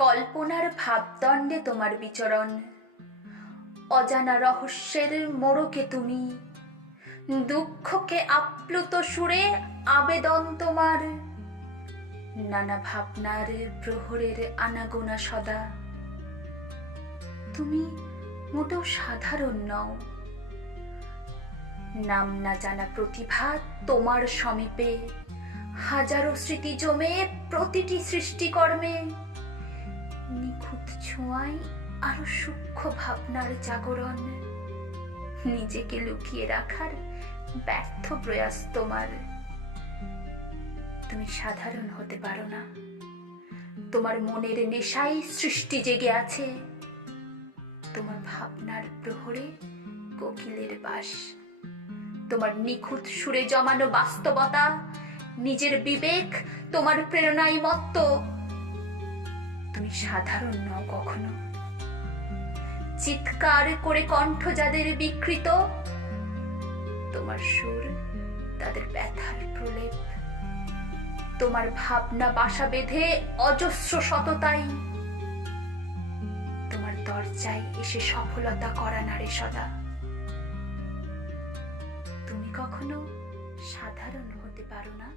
কল্পনার ভাবদণ্ডে তোমার বিচরণ, অজানা রহস্যের মোড়কে তুমি, দুঃখকে আপ্লুত সুরে আবেদন তোমার, নানা ভাবনার প্রহরের আনাগোনা সদা। তুমি মোটেও সাধারণ নও, নাম না জানা প্রতিভা তোমার সমীপে, হাজারো স্মৃতি জমে প্রতিটি সৃষ্টিকর্মে, নিখুঁত ছোঁয়ায় আরো সূক্ষ্ম ভাবনার জাগরণ, নিজেকে লুকিয়ে রাখার ব্যর্থ প্রয়াস তোমার। তুমি সাধারণ হতে পারো না, তোমার মনের নেশায় সৃষ্টি জেগে আছে, তোমার ভাবনার প্রহরে কোকিলের বাস, তোমার নিখুঁত সুরে জমানো বাস্তবতা, নিজের বিবেক তোমার প্রেরণায় মত্ত। তুমি সাধারণ নও কখনো, চিৎকার করে কণ্ঠ যাদের বিকৃত, তোমার সুর তাদের ব্যথার প্রলেপ, তোমার ভাবনা বাসা বেঁধে অজস্র সততাই, তোমার দরজায় এসে সফলতা করা নারে সদা। তুমি কখনো সাধারণ হতে পারো না।